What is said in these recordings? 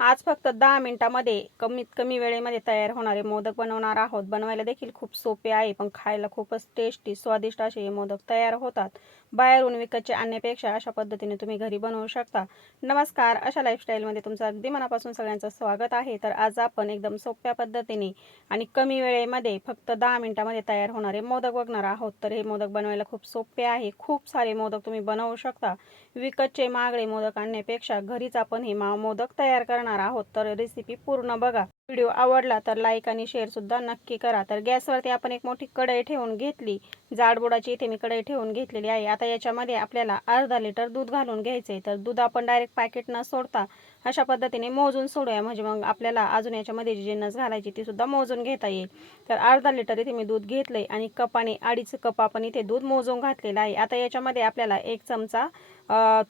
आज फक्त दहा मिनिटामध्ये कमीत कमी वेळेमध्ये तयार होणारे मोदक बनवणार आहोत. बनवायला देखील खूप सोपे आहे पण खायला खूपच टेस्टी स्वादिष्ट असे हे मोदक तयार होतात. बाहेरून विकतचे आणण्यापेक्षा अशा पद्धतीने तुम्ही घरी बनवू शकता. नमस्कार अशा लाईफस्टाईलमध्ये तुमचं अगदी मनापासून सगळ्यांचं स्वागत आहे. तर आज आपण एकदम सोप्या पद्धतीने आणि कमी वेळेमध्ये फक्त दहा मिनिटामध्ये तयार होणारे मोदक बघणार आहोत. तर हे मोदक बनवायला खूप सोपे आहे. खूप सारे मोदक तुम्ही बनवू शकता. विकतचे महागडे मोदक आणण्यापेक्षा घरीच आपण हे मा मोदक तयार करणार आहोत. तर रेसिपी पूर्ण बघा. व्हिडिओ आवडला तर लाईक आणि शेअरसुद्धा नक्की करा. तर गॅसवरती आपण एक मोठी कढई ठेवून घेतली. जाडबुडाची इथे मी कढई ठेवून घेतलेली आहे. आता याच्यामध्ये आपल्याला अर्धा लिटर दूध घालून घ्यायचे तर दूध आपण डायरेक्ट पॅकेट न सोडता अशा पद्धतीने मोजून सोडूया. म्हणजे मग आपल्याला अजून याच्यामध्ये जी जिन्नस घालायची ती सुद्धा मोजून घेता येईल. तर अर्धा लिटर इथे मी दूध घेतलंय आणि कपाने अडीच कप आपण इथे दूध मोजून घातलेलं आहे. आता याच्यामध्ये आपल्याला एक चमचा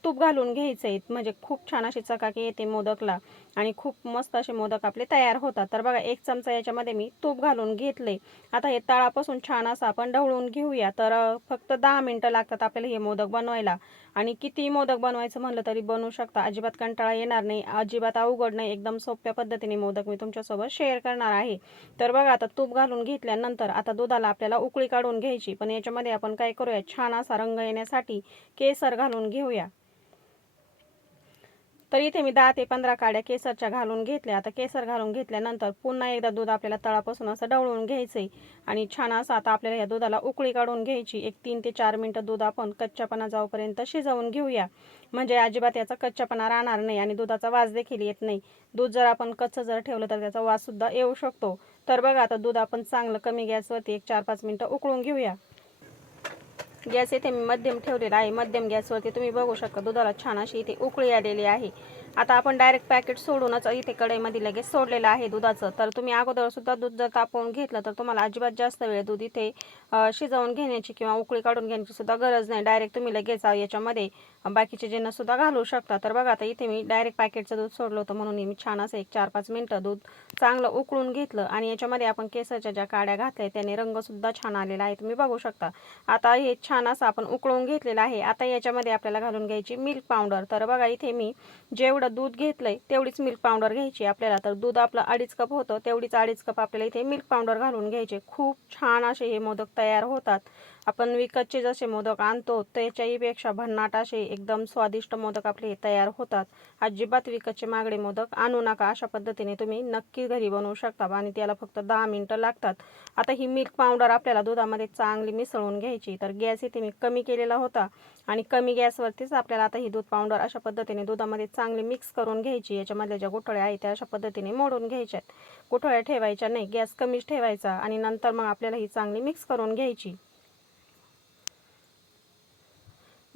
तूप घालून घ्यायचं आहे म्हणजे खूप छान अशी चकाकी येते मोदकला. आणि खूप मस्त असे मोदक आपले तयार होतात. तर बघा एक चमचा याच्यामध्ये मी तूप घालून घेतले आता हे तळापासून छान असं आपण ढवळून घेऊया. तर फक्त दहा मिनटं लागतात आपल्याला हे मोदक बनवायला. आणि किती मोदक बनवायचं म्हणलं तरी बनवू शकता. अजिबात कंटाळा येणार नाही. अजिबात अवघड नाही. एकदम सोप्या पद्धतीने मोदक मी तुमच्यासोबत शेअर करणार आहे. तर बघा आता तूप घालून घेतल्यानंतर आता दुधाला आपल्याला उकळी काढून घ्यायची. पण याच्यामध्ये आपण काय करूया? छान असा रंग येण्यासाठी केसर घालून घेऊया. तर इथे मी दहा ते पंधरा काड्या केसरच्या घालून घेतल्या. आता केसर घालून घेतल्यानंतर पुन्हा एकदा दूध आपल्याला तळापासून असं ढवळून घ्यायचंय. आणि छान असं आता आपल्याला या दुधाला उकळी काढून घ्यायची. एक तीन ते चार मिनटं दूध आपण कच्च्यापणा जाऊपर्यंत शिजवून घेऊया. म्हणजे अजिबात याचा कच्च्यापणा राहणार नाही आणि दुधाचा वास देखील येत नाही. दूध जर आपण कच्चं जर ठेवलं तर त्याचा वास सुद्धा येऊ शकतो. तर बघा आता दूध आपण चांगलं कमी गॅसवरती एक चार पाच मिनटं उकळून घेऊया. गॅस इथे मी मध्यम ठेवलेला आहे. मध्यम गॅसवरती तुम्ही बघू शकता दुधाला छान अशी इथे उकळी आलेली आहे. आता आपण डायरेक्ट पॅकेट सोडूनच इथे कढईमध्ये लगेच सोडलेलं आहे दुधाचं. तर तुम्ही अगोदर सुद्धा दूध जर तापवून घेतलं तर तुम्हाला अजिबात जास्त वेळ दूध इथे शिजवून घेण्याची किंवा उकळी काढून घेण्याची सुद्धा गरज नाही. डायरेक्ट तुम्ही लगेच याच्यामध्ये बाकीचे जिन्नस सुद्धा घालू शकता. तर बघा आता इथे मी डायरेक्ट पॅकेटचं दूध सोडलं होतं म्हणून मी छान असं एक चार पाच मिनटं दूध चांगलं उकळून घेतलं आणि याच्यामध्ये आपण केसरच्या ज्या काड्या घातल्या त्याने रंग सुद्धा छान आलेला आहे. तुम्ही बघू शकता. आता हे छान असं आपण उकळून घेतलेलं आहे. आता याच्यामध्ये आपल्याला घालून घ्यायची मिल्क पावडर तर बघा इथे मी जेवढं दूध घेतलंय तेवढीच मिल्क पावडर घ्यायची आपल्याला. तर दूध आपलं अडीच कप होतं तेवढीच अडीच कप आपल्याला इथे मिल्क पावडर घालून घ्यायचे. खूप छान असे हे मोदक तयार होतात. आपण विकतचे जसे मोदक आणतो त्याच्याहीपेक्षा भन्नाट असे एकदम स्वादिष्ट मोदक आपले तयार होतात. अजिबात विकतचे मागडे मोदक आणू नका अशा पद्धतीने तुम्ही नक्की घरी बनवू शकता आणि त्याला फक्त दहा मिनटं लागतात. आता ही मिल्क पावडर आपल्याला दुधामध्ये चांगली मिसळून घ्यायची तर गॅस इथे मी कमी केलेला होता आणि कमी गॅसवरतीच आपल्याला आता ही दूध पावडर अशा पद्धतीने दुधामध्ये चांगली मिक्स करून घ्यायची. याच्यामधल्या ज्या गोठळ्या आहेत त्या अशा पद्धतीने मोडून घ्यायच्या आहेत गोठळ्या ठेवायच्या नाही गॅस कमीच ठेवायचा आणि नंतर मग आपल्याला ही चांगली मिक्स करून घ्यायची.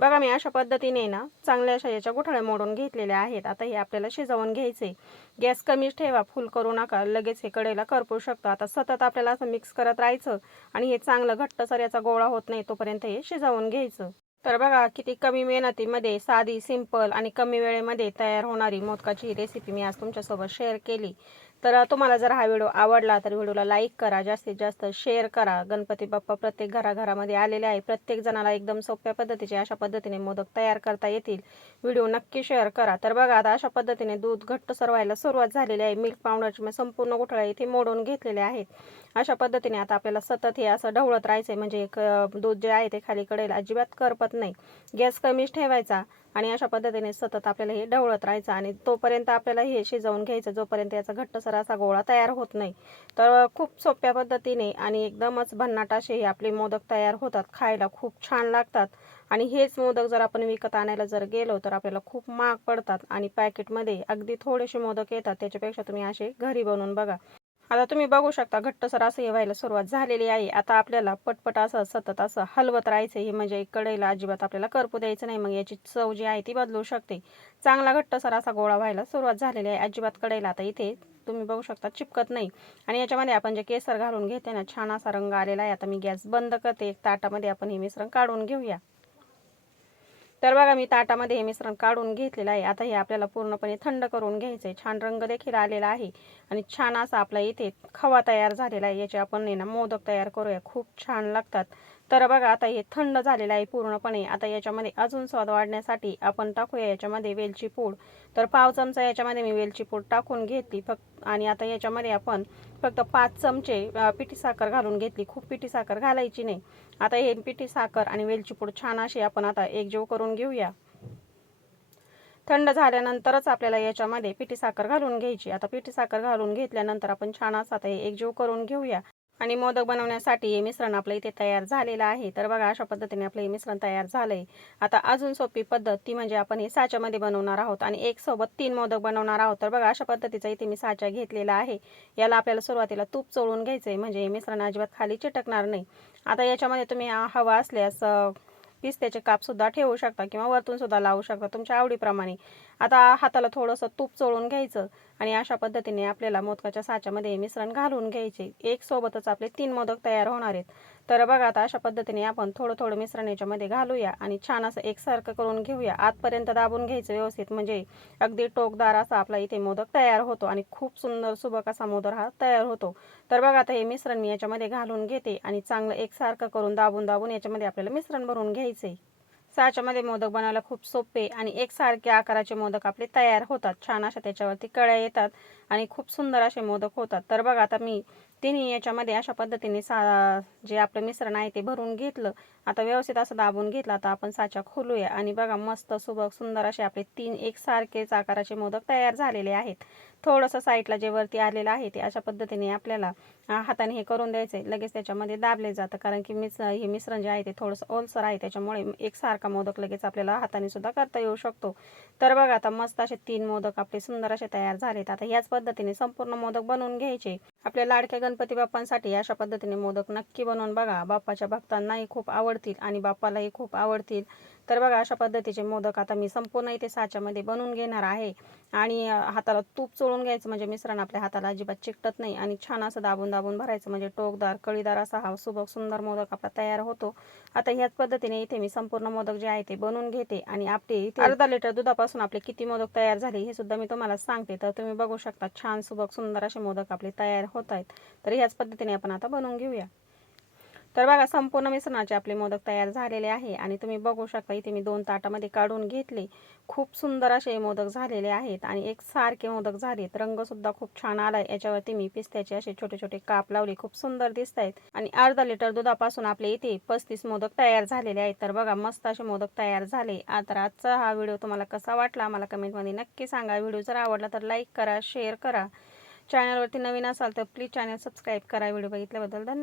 बघा मी अशा पद्धतीने ना चांगल्या अशा याच्या गुठळ्या मोडून घेतलेल्या आहेत. आता हे आपल्याला शिजवून घ्यायचे गॅस कमीच ठेवा फुल करू नका. लगेच हे कडेला करपू शकतो. आता सतत आपल्याला असं मिक्स करत राहायचं आणि हे चांगलं घट्टसर याचा गोळा होत नाही तोपर्यंत हे शिजवून घ्यायचं. तर बघा किती कमी मेहनतीमध्ये साधी सिंपल आणि कमी वेळेमध्ये तयार होणारी मोदकाची रेसिपी मी आज तुमच्यासोबत शेअर केली. तर तुम्हाला जर हा व्हिडिओ आवडला तर व्हिडिओला लाईक करा जास्तीत जास्त शेअर करा. गणपती बाप्पा प्रत्येक घराघरामध्ये आलेले आहे. प्रत्येक जणाला एकदम सोप्या पद्धतीचे अशा पद्धतीने मोदक तयार करता येतील. व्हिडिओ नक्की शेअर करा. तर बघा आता अशा पद्धतीने दूध घट्ट सरवायला सुरुवात झालेली आहे. मिल्क पावडरची मी संपूर्ण गुठळ्या इथे मोडून घेतलेले आहेत. अशा पद्धतीने आता आपल्याला सतत हे असं ढवळत राहायचं म्हणजे एक दूध जे आहे ते खाली कडेल. अजिबात करपत नाही. गॅस कमीच ठेवायचा. आणि अशा पद्धतीने सतत आपल्याला हे ढवळत राहायचं आणि तोपर्यंत आपल्याला हे शिजवून घ्यायचं जोपर्यंत याचा घट्टसर असा गोळा तयार होत नाही. तर खूप सोप्या पद्धतीने आणि एकदमच भन्नाट असे हे आपले मोदक तयार होतात खायला खूप छान लागतात. आणि हेच मोदक जर आपण विकत आणायला जर गेलो तर आपल्याला खूप महाग पडतात. आणि पॅकेटमध्ये अगदी थोडेसे मोदक येतात त्याच्यापेक्षा तुम्ही असे घरी बनवून बघा. आता तुम्ही बघू शकता घट्टसर असं हे व्हायला सुरुवात झालेली आहे. आता आपल्याला पटपट असं सतत असं हलवत राहायचं हे म्हणजे कढईला अजिबात आपल्याला करपू द्यायचं नाही. मग याची चव जी आहे ती बदलू शकते. चांगला घट्टसर असा गोळा व्हायला सुरुवात झालेली आहे. अजिबात कढईला आता इथे तुम्ही बघू शकता चिपकत नाही. आणि याच्यामध्ये आपण जे केसर घालून घेते ना छान असा रंग आलेला आहे. आता मी गॅस बंद करते. एक ताटामध्ये आपण हे मिश्रण काढून घेऊया. तर बघा मी ताटामध्ये हे मिश्रण काढून घेतलेलं आहे. आता हे आपल्याला पूर्णपणे थंड करून घ्यायचं आहे. छान रंग देखील आलेला आहे आणि छान असा आपला इथे खवा तयार झालेला आहे. याचे आपण ना मोदक तयार करूया. खूप छान लागतात. तर बघा आता हे थंड झालेलं आहे पूर्णपणे. आता याच्यामध्ये अजून स्वाद वाढण्यासाठी आपण टाकूया याच्यामध्ये वेलची पूड. तर पाव चमचा याच्यामध्ये मी वेलची पूड टाकून घेतली फक्त. आणि आता याच्यामध्ये आपण फक्त पाच चमचे पिठी साखर घालून घेतली. खूप पिठी साखर घालायची नाही. आता हे पिठी साखर आणि वेलची पूड छान अशी आपण आता एकजीव करून घेऊया. थंड झाल्यानंतरच आपल्याला याच्यामध्ये पिठी साखर घालून घ्यायची. आता पिठी साखर घालून घेतल्यानंतर आपण छान असं आता हे एकजीव करून घेऊया. आणि मोदक बनवण्यासाठी हे मिश्रण आपलं इथे तयार झालेलं आहे. तर बघा अशा पद्धतीने आपलं हे मिश्रण तयार झालं आहे आता अजून सोपी पद्धत ती म्हणजे आपण हे साच्यामध्ये बनवणार आहोत आणि एक सोबत तीन मोदक बनवणार आहोत. तर बघा अशा पद्धतीचा इथे मी साचा घेतलेला आहे. याला आपल्याला सुरुवातीला तूप चोळून घ्यायचं आहे म्हणजे हे मिश्रण अजिबात खाली चिटकणार नाही. आता याच्यामध्ये तुम्ही हवा असल्यास अं, त्याचे कापसुद्धा ठेवू शकता किंवा वरतून सुद्धा लावू शकता तुमच्या आवडीप्रमाणे. आता हाताला थोडंसं तूप चोळून घ्यायचं आणि अशा पद्धतीने आपल्याला मोदकाच्या साच्यामध्ये मिश्रण घालून घ्यायचे. एक सोबतच आपले तीन मोदक तयार होणार आहेत. तर बघा आता अशा पद्धतीने आपण थोडं थोडं मिश्रण याच्यामध्ये घालूया आणि छान असं एकसारखं करून घेऊया. आतपर्यंत दाबून घ्यायचं व्यवस्थित. म्हणजे अगदी टोकदार असा आपला इथे मोदक तयार होतो आणि खूप सुंदर सुबक असा मोदक हा तयार होतो. तर बघा आता हे मिश्रण मी याच्यामध्ये घालून घेते आणि चांगलं एकसारखं करून दाबून दाबून याच्यामध्ये आपल्याला मिश्रण भरून घ्यायचे साच्यामध्ये मोदक बनवायला खूप सोपे आणि एकसारखे आकाराचे मोदक आपले तयार होतात. छान अशा त्याच्यावरती कळ्या येतात आणि खूप सुंदर असे मोदक होतात. तर बघा आता मी तिने याच्यामध्ये अशा पद्धतीने सा जे आपलं मिश्रण आहे ते भरून घेतलं. आता व्यवस्थित असं दाबून घेतलं. आता आपण साचा खोलूया. आणि बघा मस्त सुबक सुंदर असे आपले तीन एकसारखेच आकाराचे मोदक तयार झालेले आहेत. थोडंसं साईडला जे वरती आलेलं आहे ते अशा पद्धतीने आपल्याला हाताने हे करून द्यायचं आहे लगेच त्याच्यामध्ये दाबले जातं. कारण की मिस हे मिश्रण जे आहे ते थोडंसं ओलसर आहे. त्याच्यामुळे एकसारखा मोदक लगेच आपल्याला हाताने सुद्धा करता येऊ शकतो. तर बघा आता मस्त असे तीन मोदक आपले सुंदर असे तयार झालेत. आता याच पद्धतीने संपूर्ण मोदक बनवून घ्यायचे. आपल्या लाडक्या गणपती बाप्पांसाठी अशा पद्धतीने मोदक नक्की बनवून बघा. बाप्पाच्या भक्तांनाही खूप आवडतील आणि बाप्पालाही खूप आवडतील. तर बघा अशा पद्धतीचे मोदक आता मी संपूर्ण इथे साच्यामध्ये बनवून घेणार आहे. आणि हाताला तूप चोळून घ्यायचं म्हणजे मिश्रण आपल्या हाताला अजिबात चिकटत नाही आणि छान असं दाबून दाबून भरायचं म्हणजे टोकदार कळीदार असा हा सुबक सुंदर मोदक आपला तयार होतो. आता ह्याच पद्धतीने इथे मी संपूर्ण मोदक जे आहे ते बनवून घेते आणि आपले इथे अर्धा लिटर दुधापासून आपले किती मोदक तयार झाले हे सुद्धा मी तुम्हाला सांगते. तर तुम्ही बघू शकता छान सुबक सुंदर असे मोदक आपले तयार होत आहेत तर ह्याच पद्धतीने आपण आता बनवून घेऊया. तर बघा संपूर्ण मिश्रणाचे आपले मोदक तयार झालेले आहे आणि तुम्ही बघू शकता इथे मी दोन ताटामध्ये काढून घेतले. खूप सुंदर असे मोदक झालेले आहेत आणि एक सारखे मोदक झालेत. रंगसुद्धा खूप छान आलाय. याच्यावरती मी पिस्त्याचे असे छोटे छोटे काप लावले. खूप सुंदर दिसत आहेत आणि अर्धा लिटर दुधापासून आपले इथे पस्तीस मोदक तयार झालेले आहेत. तर बघा मस्त असे मोदक तयार झाले. तर आजचा हा व्हिडिओ तुम्हाला कसा वाटला? मला कमेंटमध्ये नक्की सांगा. व्हिडिओ जर आवडला तर लाईक करा शेअर करा. चॅनलवरती नवीन असाल तर प्लीज चॅनल सबस्क्राईब करा. व्हिडिओ बघितल्याबद्दल धन्यवाद.